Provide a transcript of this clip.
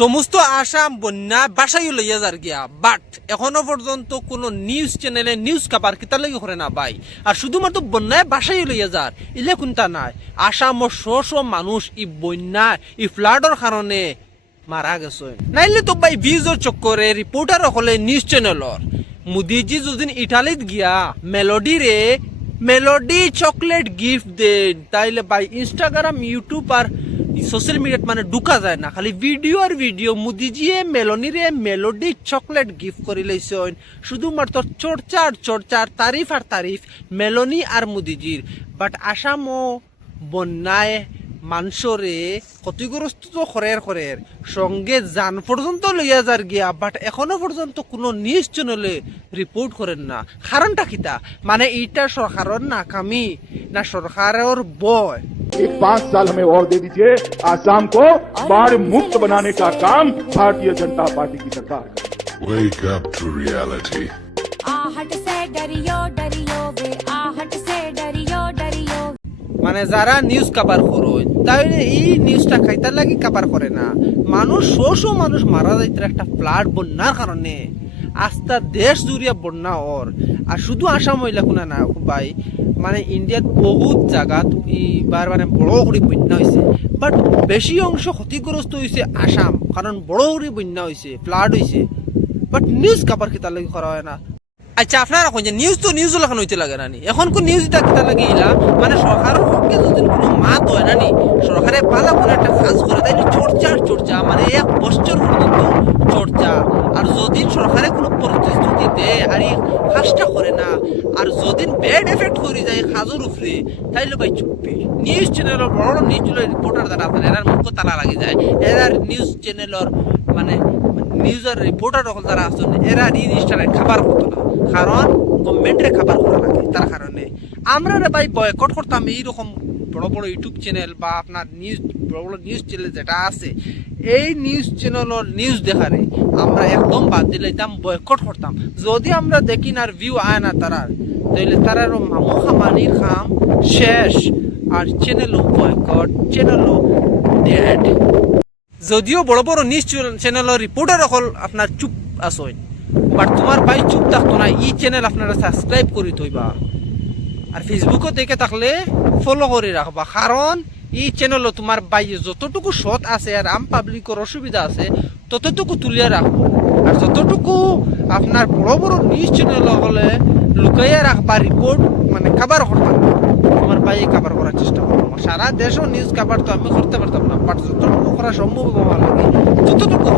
সমস্ত আসাম বন্যা বাসায় লইয়া যার গিয়া, বাট এখনো পর্যন্ত কোনো নিউজ চ্যানেলে নিউজ কাপার কিতার লাগি করে না ভাই। আর শুধুমাত্র বন্যায় বাসায় লইয়া যার ইলে কোনটা নাই। আসামর শ মানুষ ই বন্যা ই ফ্লাডর কারণে মারা গেছে। নাইলে তো ভাই ভিউজর চক্করে রিপোর্টার হলে নিউজ চ্যানেলর মোদিজি যদিন ইটালিত গিয়া মেলোডি চকলেট গিফট দেন, তাইলে ভাই ইনস্টাগ্রাম ইউটিউব আর সোশ্যাল মিডিয়াত মানে ঢুকা যায় না, খালি ভিডিও আর ভিডিও। মোদিজিয়ে মেলনিরে মেলোডি চকলেট গিফট করে লাইছেন। শুধুমাত্র চর্চার তারিফ আর তারিফ মেলনি আর মোদিজির। বাট আসামও বন্যায় মানুষরে ক্ষতিগ্রস্ত তো খরের সঙ্গে যান পর্যন্ত লইয়া যার গিয়া, বাট এখনো পর্যন্ত কোনো নিউজ চ্যানেলে রিপোর্ট করেন না। কারণটা কিতা? মানে এইটা সরকারের নাকামি না সরকারের বয়? 5 साल हमें और दे दीजिए, आसाम को बाढ़ मुक्त बनाने का काम भारतीय जनता पार्टी की सरकार करेगी। Wake up to reality. आहट से डरियो डरियो वे आहट से डरियो डरियो। মানে যারা নিউজ কাভার করে তাহলে এই নিউজটা খাইতার লাগি কাভার করে না। মানুষ মানুষ মারা যাইতে একটা ফ্লাড বন্যার কারণে আস্থা দেশ জুড়িয়া বন্যা ওর। আর শুধু আসাম হইলা কোনা না ভাই, মানে ইন্ডিয়ার বহুত জায়গাত এইবার মানে বড় করে বন্যা হয়েছে। বাট বেশি অংশ ক্ষতিগ্রস্ত হয়েছে আসাম, কারণ বড় করে বন্যা হয়েছে, ফ্লাড হয়েছে। বাট নিউজ কাভার কি তার লাগি করা হয় না? আচ্ছা আপনারা কোন যে নিউজ তো নিউজ লেখানো হইতে লাগে না নি? এখন কোন নিউজটা কিতা লাগে ইলা মানে সরকারের পক্ষে যদি কোনো মাত হয় না নি, সরকারে পালা করে একটা কাজ করে তাই চর্চা মানে 1 বছর পর্যন্ত চর্চা। আর যদিন সরকারে কোনো প্রতিশ্রুতি দেয় আর এই কাজটা করে না, আর যদিন ব্যাড এফেক্ট করে যায় কাজের উপরে, তাইলে ভাই চুপি। নিউজ চ্যানেলের বড় নিউজ চ্যানেলের রিপোর্টার যারা আছেন এরার মুখ তালা লাগে যায়। এরার নিউজ চ্যানেলের মানে নিউজের রিপোর্টার যারা আছেন এরা এই জিনিসটা খাবার হতো না, কারণ গভর্নমেন্টের খাবার করা লাগে। তার কারণে আমরা ভাই বয়কট করতাম এইরকম বড় ইউটিউব চ্যানেল বা আপনার নিউজ বড় নিউজ চ্যানেল যেটা আছে, এই নিউজ চ্যানেলের নিউজ দেখারে আমরা একদম বাদ দিলাম, বয়কট করতাম। যদি আমরা দেখি না আর ভিউ আয় না তারার, তাহলে তারারও মামু খামানির খাম শেষ। আর চ্যানেলও বয়কট, চ্যানেলও ডেড। যদিও বড় নিউজ চ্যানেলের রিপোর্টার হল আপনার চুপ আসেন, বাট তোমার ভাই চুপ থাকতো না। এই চ্যানেল আপনারা সাবস্ক্রাইব করে থইবা, আর ফেসবুকও দেখে থাকলে ফলো করে রাখবা, কারণ এই চ্যানেলও তোমার ভাই যতটুকু সৎ আছে আর আম পাবলিকের অসুবিধা আছে ততটুকু তুলিয়া রাখবো। আর যতটুকু আপনার বড় নিউজ চ্যানেল হলে লুকাইয়া রাখবা, রিপোর্ট মানে কাভার করতাম তোমার ভাই কাভার করার চেষ্টা করবো। সারা দেশও নিউজ কাভার তো আমি করতে পারতাম না, বাট যতটুকু করা সম্ভব হবে ততটুকু